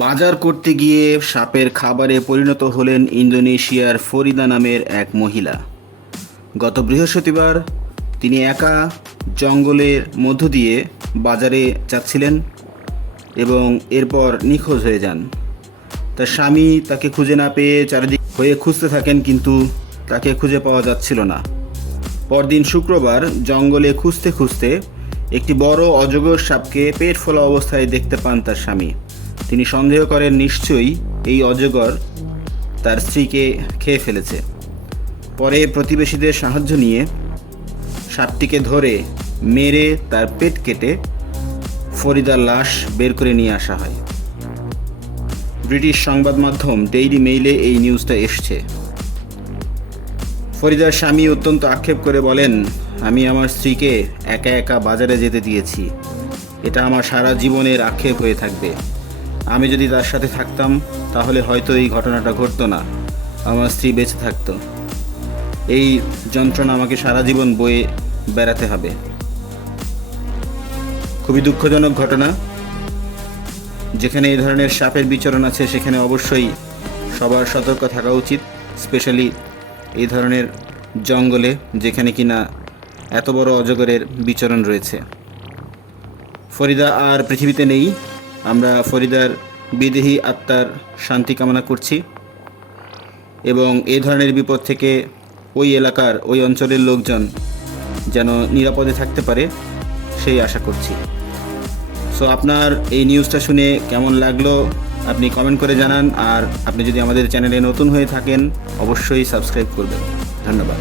বাজার করতে গিয়ে সাপের খাবারে পরিণত হলেন ইন্দোনেশিয়ার ফরিদা নামের এক মহিলা। গত বৃহস্পতিবার তিনি একা জঙ্গলের মধ্য দিয়ে বাজারে যাচ্ছিলেন এবং এরপর নিখোঁজ হয়ে যান। তার স্বামী তাকে খুঁজে না পেয়ে চারিদিক হয়ে খুঁজতে থাকেন, কিন্তু তাকে খুঁজে পাওয়া যাচ্ছিল না। পরদিন শুক্রবার জঙ্গলে খুঁজতে খুঁজতে একটি বড় অজগর সাপকে পেট ফোলা অবস্থায় দেখতে পান তার স্বামী। তিনি সন্দেহ করেন নিশ্চয়ই এই অজগর তার স্ত্রীকে খেয়ে ফেলেছে। পরে প্রতিবেশীদের সাহায্য নিয়ে সাপটিকে ধরে মেরে তার পেট কেটে ফরিদার লাশ বের করে নিয়ে আসা হয়। ব্রিটিশ সংবাদ মাধ্যম ডেইলি মেইলে এই নিউজটা এসছে। ফরিদার স্বামী অত্যন্ত আক্ষেপ করে বলেন, আমি আমার স্ত্রীকে একা একা বাজারে যেতে দিয়েছি। এটা আমার সারা জীবনের আক্ষেপ হয়ে থাকবে। আমি যদি তার সাথে থাকতাম তাহলে হয়তো এই ঘটনাটা ঘটতো না, আমার স্ত্রী বেঁচে থাকতো। এই যন্ত্রণা আমাকে সারা জীবন বয়ে বেড়াতে হবে। খুবই দুঃখজনক ঘটনা। যেখানে এই ধরনের সাপের বিচরণ আছে সেখানে অবশ্যই সবার সতর্ক থাকা উচিত, স্পেশালি এই ধরনের জঙ্গলে যেখানে কিনা এত বড় অজগরের বিচরণ রয়েছে। ফরিদা আর পৃথিবীতে নেই। আমরা ফরিদার বিদেহী আত্মার শান্তি কামনা করছি এবং এই ধরনের বিপদ থেকে ওই এলাকার ওই অঞ্চলের লোকজন যেন নিরাপদে থাকতে পারে সেই আশা করছি। সো আপনার এই নিউজটা শুনে কেমন লাগলো আপনি কমেন্ট করে জানান, আর আপনি যদি আমাদের চ্যানেলে নতুন হয়ে থাকেন অবশ্যই সাবস্ক্রাইব করবেন। ধন্যবাদ।